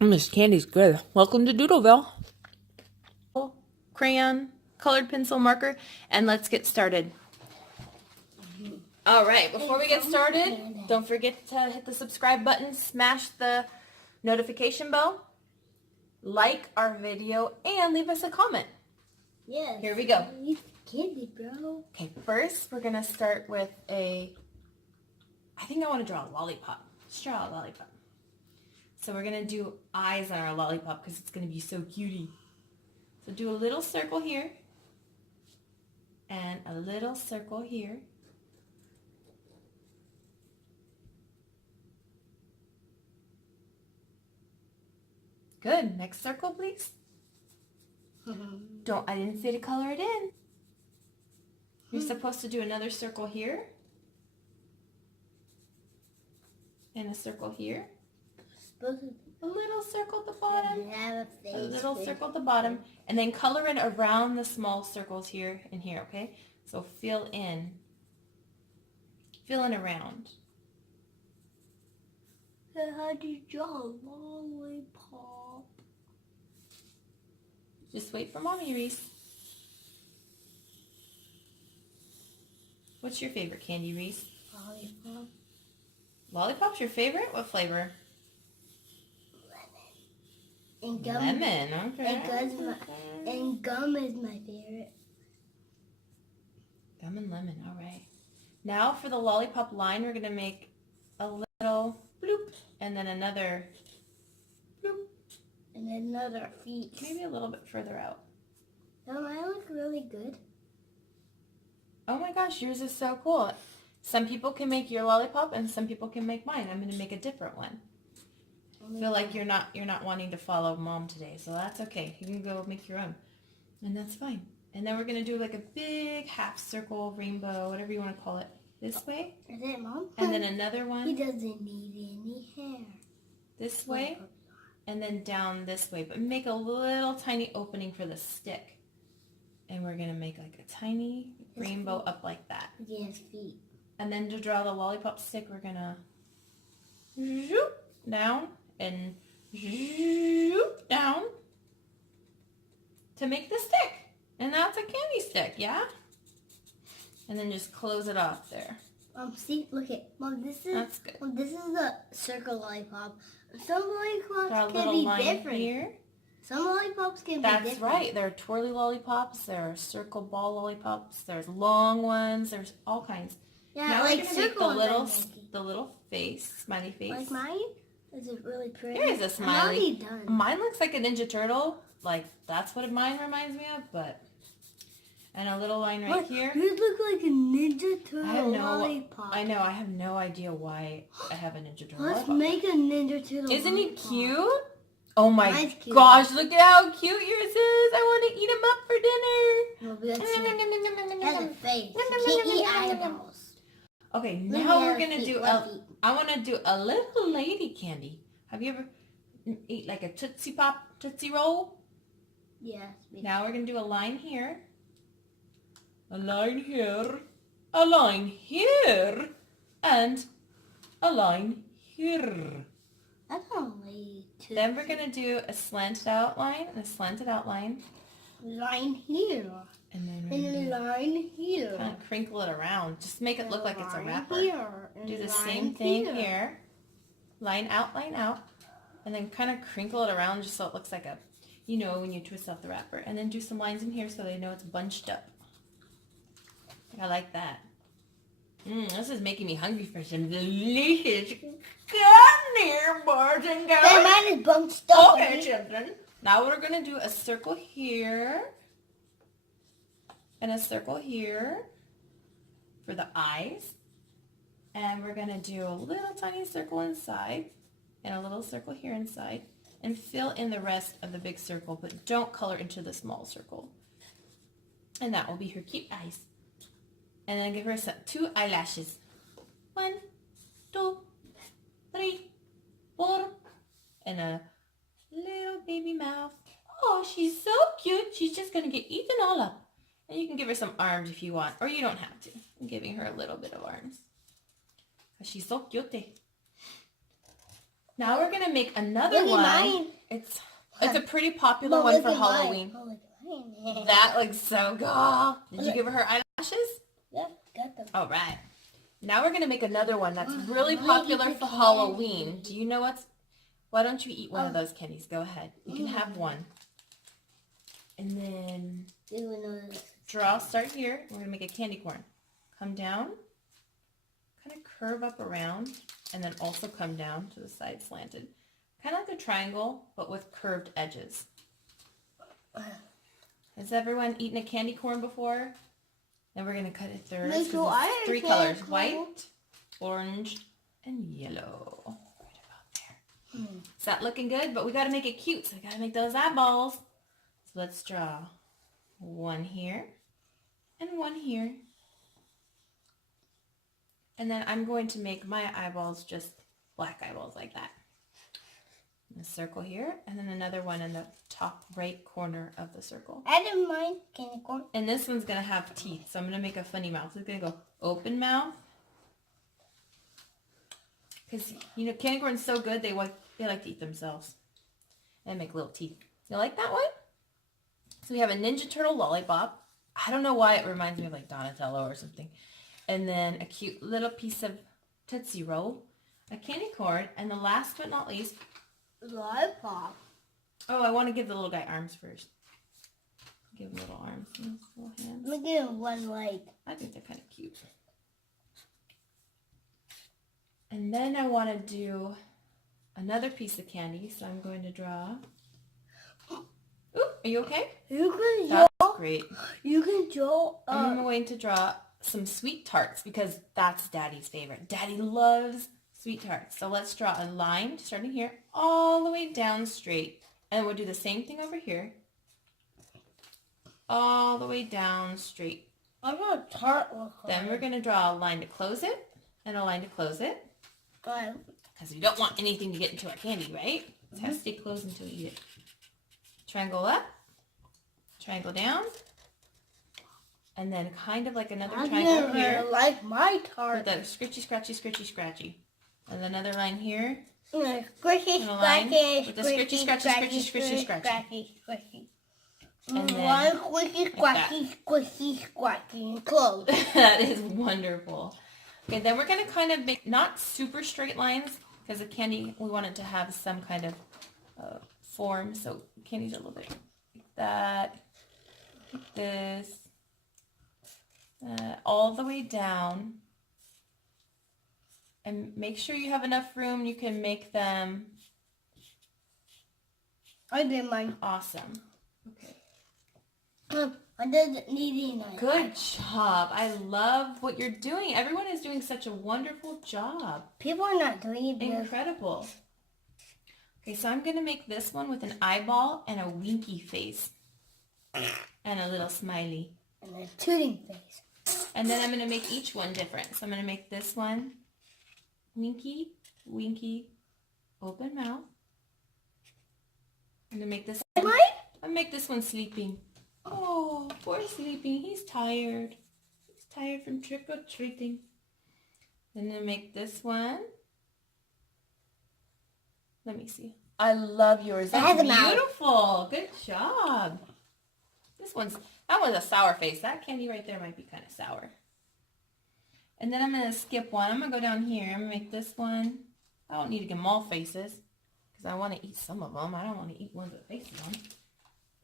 This candy's good. Welcome to Doodleville. Crayon, colored pencil, marker, and let's get started. All right, before we get started, don't forget to hit the subscribe button, smash the notification bell, like our video, and leave us a comment. Yes. Here we go. Candy, bro. Okay, first we're going to start with I think I want to draw a lollipop. Let's draw a lollipop. So we're going to do eyes on our lollipop because it's going to be so cutie. So do a little circle here and a little circle here. Good. Next circle, please. I didn't say to color it in. You're supposed to do another circle here. And a circle here. A little circle at the bottom. A little circle at the bottom. And then color in around the small circles here and here, okay? So fill in. Fill in around. How do you draw a lollipop? Just wait for Mommy, Reese. What's your favorite candy, Reese? Lollipop. Lollipop's your favorite? What flavor? And gum. Lemon, okay. And gum is my favorite. Gum and lemon, all right. Now for the lollipop line, we're going to make a little bloop and then another bloop. And another feet. Maybe a little bit further out. Don't I look really good? Oh my gosh, yours is so cool. Some people can make your lollipop and some people can make mine. I'm going to make a different one. I feel like you're not wanting to follow Mom today, so that's okay. You can go make your own, and that's fine. And then we're going to do like a big half circle, rainbow, whatever you want to call it, this way. Is it, Mom? And then another one. He doesn't need any hair. This way, and then down this way. But make a little tiny opening for the stick. And we're going to make like a tiny rainbow up like that. Yes, feet. And then to draw the lollipop stick, we're going to zoop down and zoop down to make the stick. And that's a candy stick, yeah? And then just close it off there. See, look at Mom. That's good. Mom, this is a circle lollipop. Some lollipops Draw a can little be line different. here. Some lollipops can be different. That's right. There are twirly lollipops. There are circle ball lollipops. There's long ones. There's all kinds. Yeah, now like we're gonna make circle the little face, smiley face. Like mine? Is it really pretty? Here is a smiley. I'm already done. Mine looks like a Ninja Turtle. Like that's what mine reminds me of. But and a little line right here. You look like a Ninja Turtle lollipop. I know. I have no idea why I have a Ninja Turtle. Let's lollipop. make a Ninja Turtle. Isn't he lollipop. cute? Oh my Cute. gosh! Look at how cute yours is. I want to eat him up for dinner. No, but that's a face. You can't eat eyeballs. Okay, now we're gonna do I want to do a little lady candy. Have you ever eat like a Tootsie Pop, Tootsie Roll? Yes. Now we're gonna do a line here, a line here, a line here, and a line here. That's only two. Then we're gonna do a slanted outline and a slanted outline. Line here. And then And a line here. kind of crinkle it around. Just make it look like it's a wrapper. Here. Do the same thing here. Line out, and then kind of crinkle it around just so it looks like a, you know, when you twist off the wrapper. And then do some lines in here so they know it's bunched up. I like that. This is making me hungry for some delicious candy, boys and girls. Then mine is bunched up. Okay, children. Now we're going to do a circle here. And a circle here for the eyes. And we're going to do a little tiny circle inside and a little circle here inside and fill in the rest of the big circle, but don't color into the small circle. And that will be her cute eyes. And then give her 2 eyelashes. 1, 2, 3, 4, and a little baby mouth. Oh, she's so cute. She's just going to get eaten all up. And you can give her some arms if you want, or you don't have to. I'm giving her a little bit of arms. She's so cute. Now we're gonna make another Look one. at mine. It's a pretty popular Mom, one look for at mine. Halloween. Oh, look at mine. That looks so good. Did you give her eyelashes? Yep, got them. All right. Now we're gonna make another one that's really Mom, popular eat the for candy. Halloween. Do you know what's? Why don't you eat one of those candies? Go ahead. You can have one. And then start here. We're gonna make a candy corn. Come down, kind of curve up around, and then also come down to the side slanted. Kind of like a triangle, but with curved edges. Has everyone eaten a candy corn before? Then we're gonna cut it thirds. Make sure I have 3 candy colors: corn. white, orange, and yellow. Right about there. Is that looking good? But we gotta make it cute, so we gotta make those eyeballs. So let's draw one here and one here. And then I'm going to make my eyeballs just black eyeballs like that. And a circle here, and then another one in the top right corner of the circle. I didn't mind candy corn. And this one's going to have teeth, so I'm going to make a funny mouth. It's going to go open mouth. Because, you know, candy corn's so good, they like to eat themselves. And make little teeth. You like that one? So we have a Ninja Turtle lollipop. I don't know why it reminds me of like Donatello or something. And then a cute little piece of Tootsie Roll, a candy corn, and the last but not least, Lollipop. oh, I want to give the little guy arms first. Give him little arms and little hands. Let me give him one leg. I think they're kind of cute. And then I want to do another piece of candy, so I'm going to draw. Ooh, are you okay? You can That's draw. great. You can draw. I'm going to draw some sweet tarts because that's Daddy's favorite. Daddy loves sweet tarts. So let's draw a line starting here all the way down straight. And we'll do the same thing over here. All the way down straight. I want a tart look like. Then we're going to draw a line to close it and a line to close it. Good. Because we don't want anything to get into our candy, right? It has to stay closed until we eat it. Triangle up. Triangle down. And then kind of like another triangle here. Like my With tart. the scritchy, scratchy, scritchy, scratchy. And another line here. Squishy, And a line scratchy, with the scritchy, scratchy, scratchy, scratchy, scratchy. Squishy. And then One squishy, squatchy, squishy, squatchy, and close. that is wonderful. Okay, then we're going to kind of make not super straight lines because the candy, we want it to have some kind of form. So candy's a little bit like that, like this, all the way down. And make sure you have enough room. You can make them I did mine. awesome. Okay. I didn't need any. Good job. I love what you're doing. Everyone is doing such a wonderful job. People are not doing this. Incredible. Okay, so I'm going to make this one with an eyeball and a winky face. And a little smiley. And a tooting face. And then I'm going to make each one different. So I'm going to make this one winky, winky, open mouth. I'm going to make this one, I'll make this one sleeping. Oh, poor sleeping. He's tired. He's tired from trick-or-treating. Then I'm going to make this one. Let me see. I love yours. That's beautiful. Good job. That one's a sour face. That candy right there might be kind of sour. And then I'm going to skip one. I'm going to go down here. I'm going to make this one. I don't need to give them all faces because I want to eat some of them. I don't want to eat ones with faces on.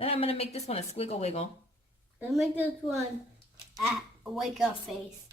Then I'm going to make this one a squiggle wiggle. Then make this one a wake up face.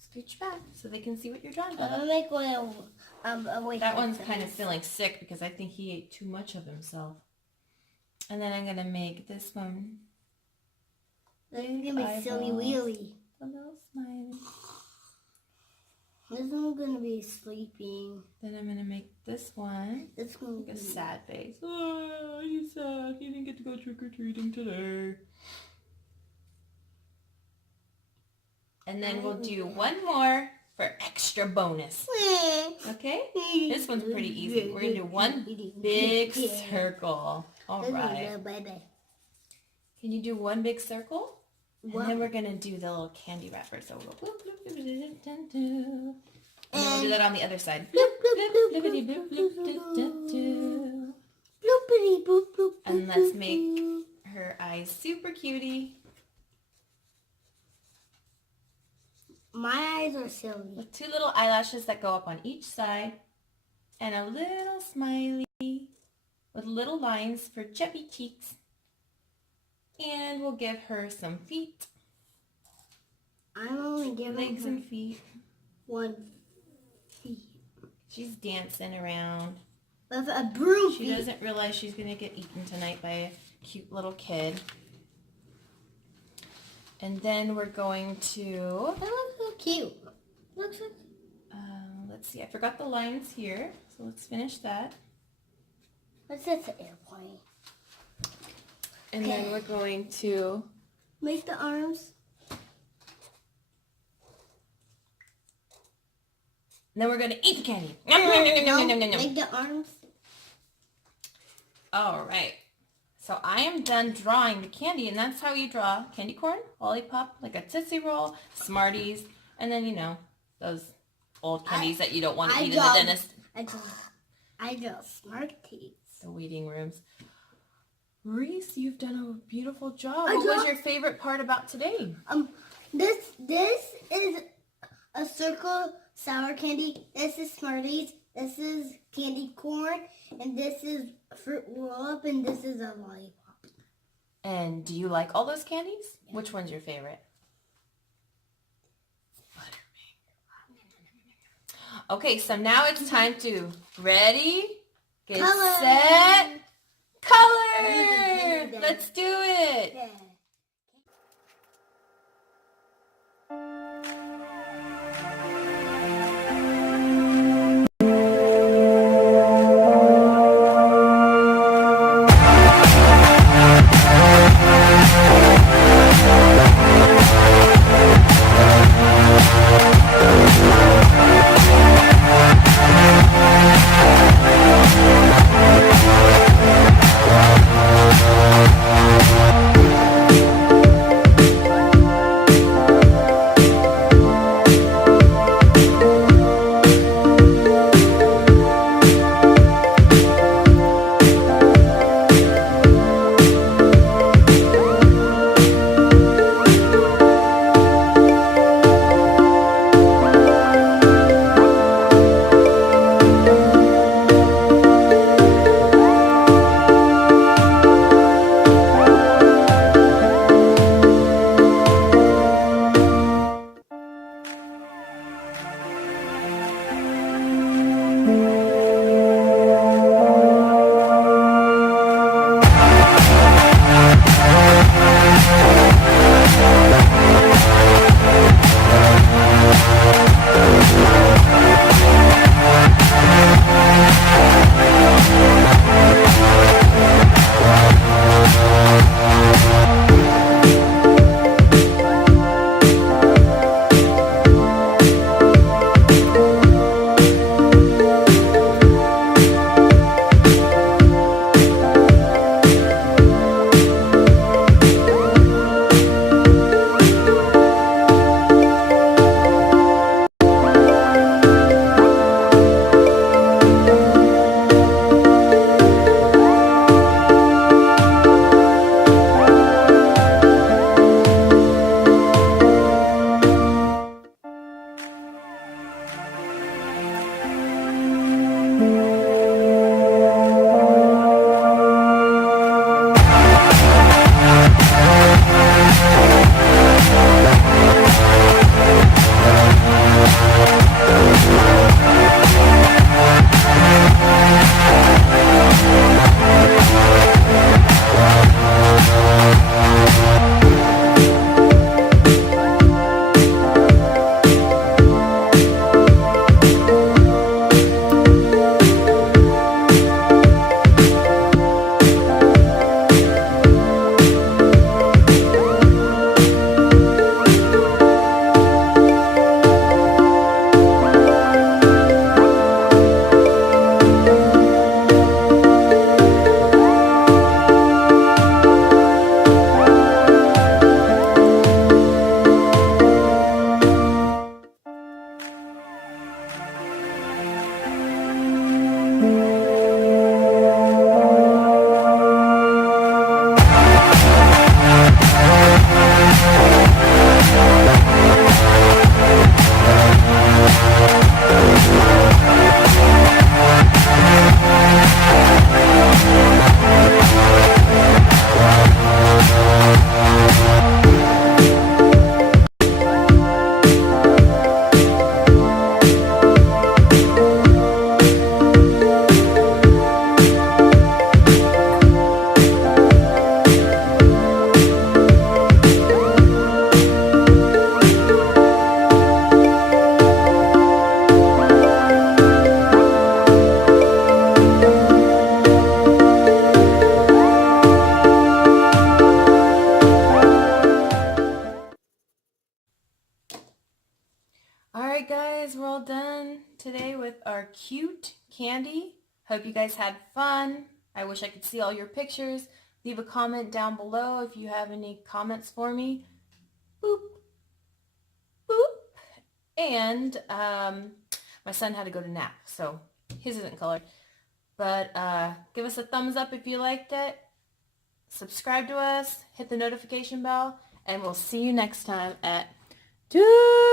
Scooch back so they can see what you're drawing. I'm going to make one a wake up That one's face. kind of feeling sick because I think he ate too much of himself. And then I'm going to make this one This is going to be silly wheelie. a little smiley. This one's going to be sleeping. Then I'm going to make this one This one's like a going to be sad face. Oh, he's sad. He didn't get to go trick-or-treating today. And then we'll do one more for extra bonus. Okay? This one's pretty easy. We're going to do one big circle. All right. Can you do one big circle? And then we're going to do the little candy wrapper. So we'll go. And then we'll do that on the other side. Bloop, bloop, bloop, Bloopity bloop, bloop bloop bloop bloop bloop. bloopity boop boop. And let's make her eyes super cutie. My eyes are silly. With 2 little eyelashes that go up on each side. And a little smiley with little lines for chubby cheeks. And we'll give her some feet. I'm only giving Legs her and feet. 1 feet. She's dancing around. With a broom She feet. doesn't realize she's going to get eaten tonight by a cute little kid. And then we're going to, That looks so cute. Looks like... let's see, I forgot the lines here. So let's finish that. What's this airplane? And then we're going to Make the arms. And then we're going to eat the candy. Make the arms. All right. So I am done drawing the candy, and that's how you draw candy corn, lollipop, like a Tootsie Roll, Smarties, and then, you know, those old candies that you don't want to eat in the dentist. I draw Smarties. The waiting rooms. Reese, you've done a beautiful job. What was your favorite part about today? This is a circle sour candy. This is Smarties. This is candy corn, and this is fruit roll-up, and this is a lollipop. And do you like all those candies? Yeah. Which one's your favorite? Okay, so now it's time to ready, get Color. set, color. Let's do it. Yeah. cute candy. Hope you guys had fun. I wish I could see all your pictures. Leave a comment down below if you have any comments for me. Boop. Boop. And my son had to go to nap, so his isn't colored. But give us a thumbs up if you liked it. Subscribe to us. Hit the notification bell. And we'll see you next time at Doodleville.